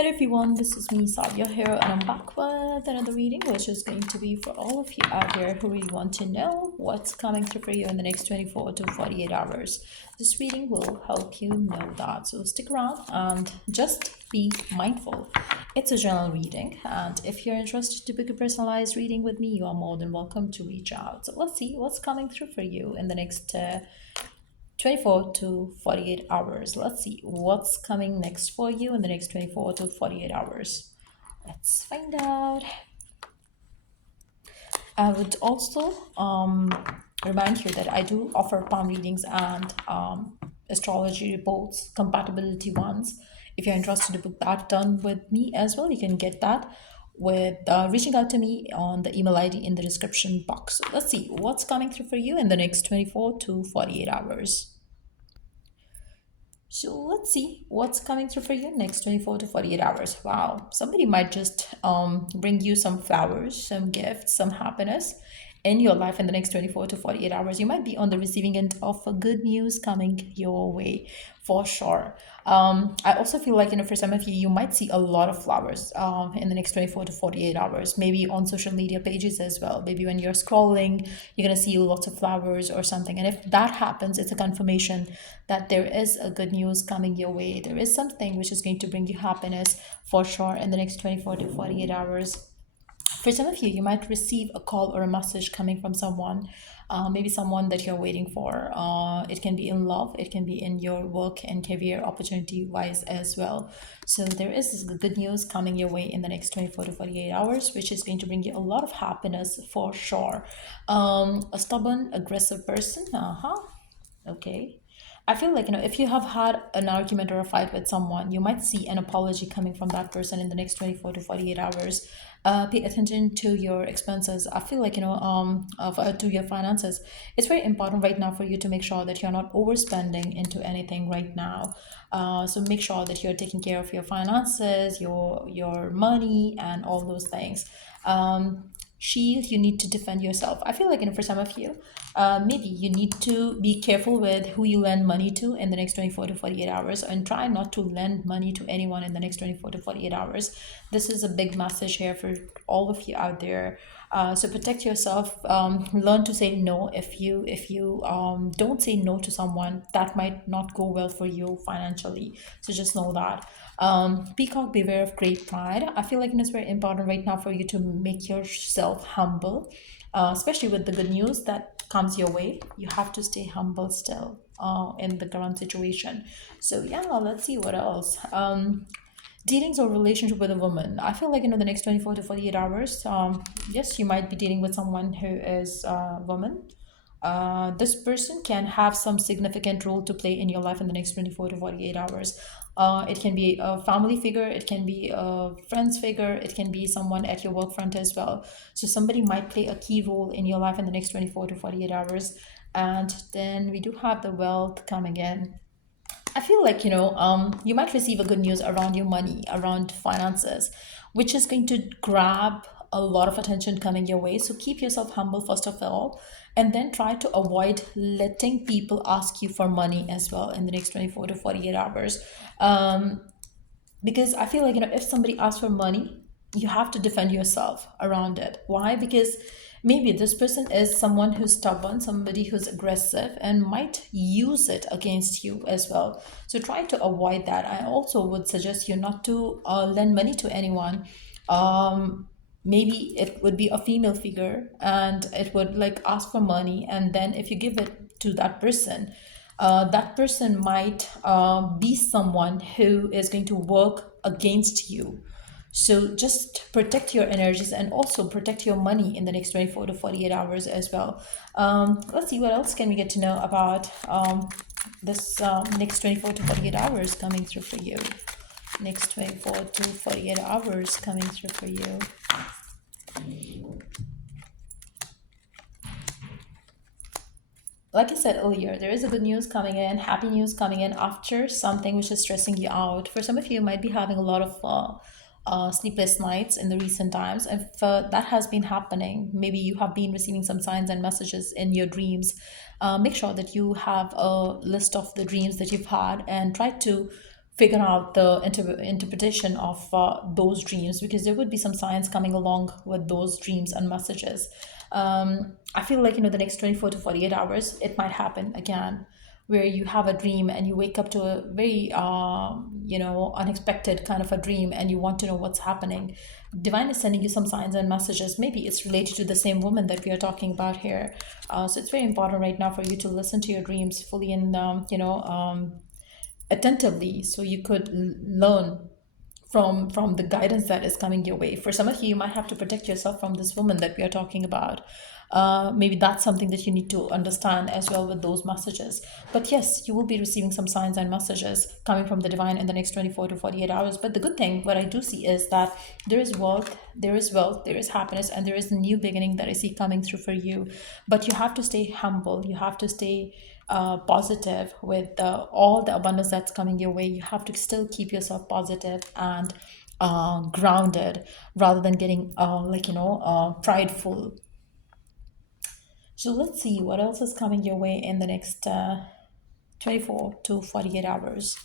Hello everyone, this is me Sadia here and I'm back with another reading which is going to be for all of you out there who really want to know what's coming through for you in the next 24 to 48 hours. This reading will help you know that, so stick around and just be mindful. It's a general reading, and if you're interested to book a personalized reading with me, you are more than welcome to reach out. So let's see what's coming through for you in the next 24 to 48 hours. Let's see what's coming next for you in the next 24 to 48 hours. Let's find out. I would also remind you that I do offer palm readings and astrology reports, compatibility ones. If you're interested to book that done with me as well, you can get that with reaching out to me on the email ID in the description box. So let's see what's coming through for you in the next 24 to 48 hours. So let's see what's coming through for you next 24 to 48 hours. Wow, somebody might just bring you some flowers, some gifts, some happiness in your life in the next 24 to 48 hours. You might be on the receiving end of a good news coming your way for sure. I also feel like, for some of you, you might see a lot of flowers in the next 24 to 48 hours, maybe on social media pages as well. Maybe when you're scrolling, you're going to see lots of flowers or something. And if that happens, it's a confirmation that there is a good news coming your way. There is something which is going to bring you happiness for sure in the next 24 to 48 hours. For some of you, you might receive a call or a message coming from someone, maybe someone that you're waiting for. It can be in love, it can be in your work and career opportunity wise as well. So there is this good news coming your way in the next 24 to 48 hours, which is going to bring you a lot of happiness for sure. A stubborn, aggressive person, okay. I feel like, if you have had an argument or a fight with someone, you might see an apology coming from that person in the next 24 to 48 hours. Pay attention to your expenses. I feel like, to your finances. It's very important right now for you to make sure that you're not overspending into anything right now. So make sure that you're taking care of your finances, your money, and all those things. Shield, you need to defend yourself. I feel like, for some of you, maybe you need to be careful with who you lend money to in the next 24 to 48 hours, and try not to lend money to anyone in the next 24 to 48 hours. This is a big message here for all of you out there. So protect yourself. Learn to say no. If you don't say no to someone, that might not go well for you financially. So just know that. Peacock, beware of great pride. I feel like it's very important right now for you to make yourself humble, especially with the good news that comes your way. You have to stay humble still in the current situation. So yeah, let's see what else. Dealings or relationship with a woman. I feel like, the next 24 to 48 hours, yes, you might be dealing with someone who is a woman. This person can have some significant role to play in your life in the next 24 to 48 hours. It can be a family figure, it can be a friend's figure, it can be someone at your work front as well. So somebody might play a key role in your life in the next 24 to 48 hours. And then we do have the wealth coming in. I feel like, you might receive a good news around your money, around finances, which is going to grab a lot of attention coming your way. So keep yourself humble first of all, and then try to avoid letting people ask you for money as well in the next 24 to 48 hours. Because I feel like, if somebody asks for money, you have to defend yourself around it. Why? Because maybe this person is someone who's stubborn, somebody who's aggressive, and might use it against you as well. So try to avoid that. I also would suggest you not to lend money to anyone. Maybe it would be a female figure and it would like ask for money, and then if you give it to that person might be someone who is going to work against you. So just protect your energies and also protect your money in the next 24 to 48 hours as well. Let's see what else can we get to know about this next 24 to 48 hours coming through for you. Next 24 to 48 hours coming through for you. Like I said earlier, there is a good news coming in, happy news coming in after something which is stressing you out. For some of you, you might be having a lot of sleepless nights in the recent times. If that has been happening, maybe you have been receiving some signs and messages in your dreams. Make sure that you have a list of the dreams that you've had and try to figure out the interpretation of those dreams, because there would be some science coming along with those dreams and messages. I feel like, the next 24 to 48 hours, it might happen again, where you have a dream and you wake up to a very, unexpected kind of a dream, and you want to know what's happening. Divine is sending you some signs and messages. Maybe it's related to the same woman that we are talking about here. So it's very important right now for you to listen to your dreams fully and, attentively, so you could learn from the guidance that is coming your way. For some of you, you might have to protect yourself from this woman that we are talking about. Maybe that's something that you need to understand as well with those messages. But yes, you will be receiving some signs and messages coming from the divine in the next 24 to 48 hours. But the good thing, what I do see, is that wealth, there is happiness, and there is a new beginning that I see coming through for you. But you have to stay humble. You have to stay positive with all the abundance that's coming your way. You have to still keep yourself positive and grounded, rather than getting prideful. So let's see what else is coming your way in the next 24 to 48 hours.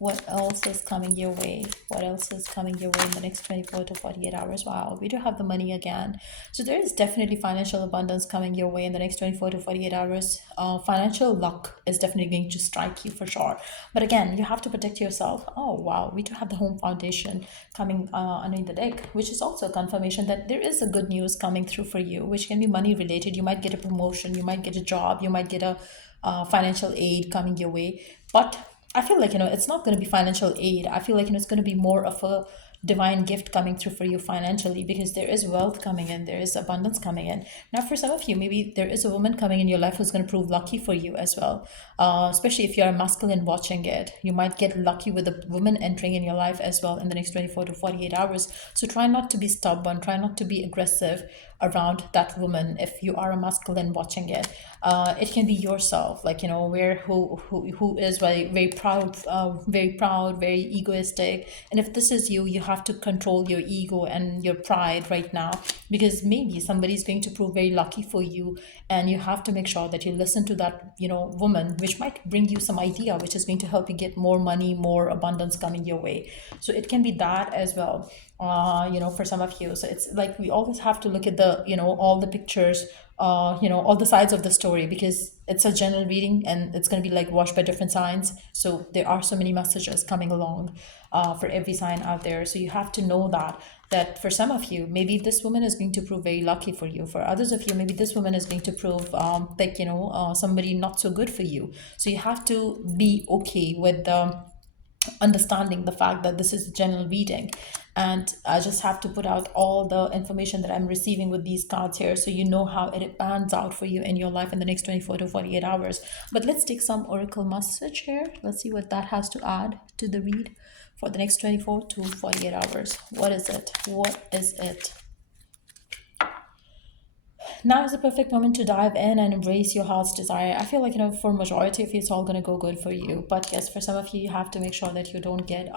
What else is coming your way? What else is coming your way in the next 24 to 48 hours? Wow, we do have the money again. So there is definitely financial abundance coming your way in the next 24 to 48 hours. Financial luck is definitely going to strike you for sure. But again, you have to protect yourself. Oh, wow, we do have the home foundation coming under the deck, which is also a confirmation that there is a good news coming through for you, which can be money related. You might get a promotion, you might get a job, you might get a financial aid coming your way. But I feel like, it's not going to be financial aid. I feel like, it's going to be more of a divine gift coming through for you financially, because there is wealth coming in, there is abundance coming in. Now, for some of you, maybe there is a woman coming in your life who's going to prove lucky for you as well. Especially if you're a masculine watching it, you might get lucky with a woman entering in your life as well in the next 24 to 48 hours. So try not to be stubborn, try not to be aggressive around that woman if you are a masculine watching it. It can be yourself, like, where who is very proud, very egoistic. And if this is you, you have to control your ego and your pride right now, because maybe somebody is going to prove very lucky for you, and you have to make sure that you listen to that, woman, which might bring you some idea which is going to help you get more money, more abundance coming your way. So it can be that as well. For some of you, so it's like we always have to look at the, all the pictures, all the sides of the story, because it's a general reading and it's going to be like washed by different signs. So there are so many messages coming along for every sign out there. So you have to know that for some of you, maybe this woman is going to prove very lucky for you. For others of you, maybe this woman is going to prove somebody not so good for you. So you have to be okay with understanding the fact that this is a general reading, and I just have to put out all the information that I'm receiving with these cards here, so you know how it pans out for you in your life in the next 24 to 48 hours. But let's take some oracle message here. Let's see what that has to add to the read for the next 24 to 48 hours. What is it? Now is the perfect moment to dive in and embrace your heart's desire. I feel like, for majority of you, it's all going to go good for you. But yes, for some of you, you have to make sure that you don't get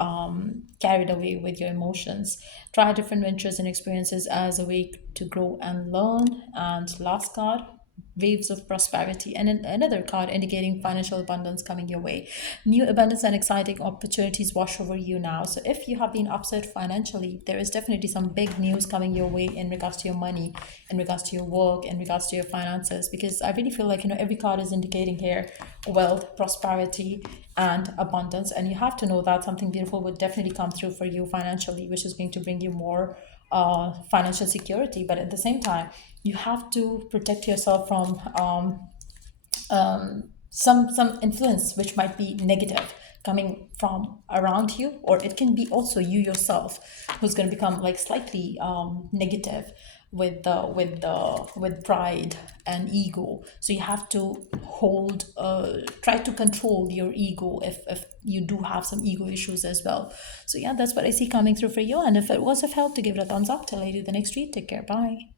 carried away with your emotions. Try different ventures and experiences as a way to grow and learn. And last card, waves of prosperity, and another card indicating financial abundance coming your way. New abundance and exciting opportunities wash over you now. So if you have been upset financially, there is definitely some big news coming your way in regards to your money, in regards to your work, in regards to your finances, because I really feel like, every card is indicating here wealth, prosperity, and abundance. And you have to know that something beautiful would definitely come through for you financially, which is going to bring you more financial security. But at the same time, you have to protect yourself from some influence which might be negative coming from around you, or it can be also you yourself who's going to become like slightly negative with pride and ego. So you have to try to control your ego if you do have some ego issues as well. So yeah, that's what I see coming through for you. And if it was of help, to give it a thumbs up till I do the next read. Take care. Bye.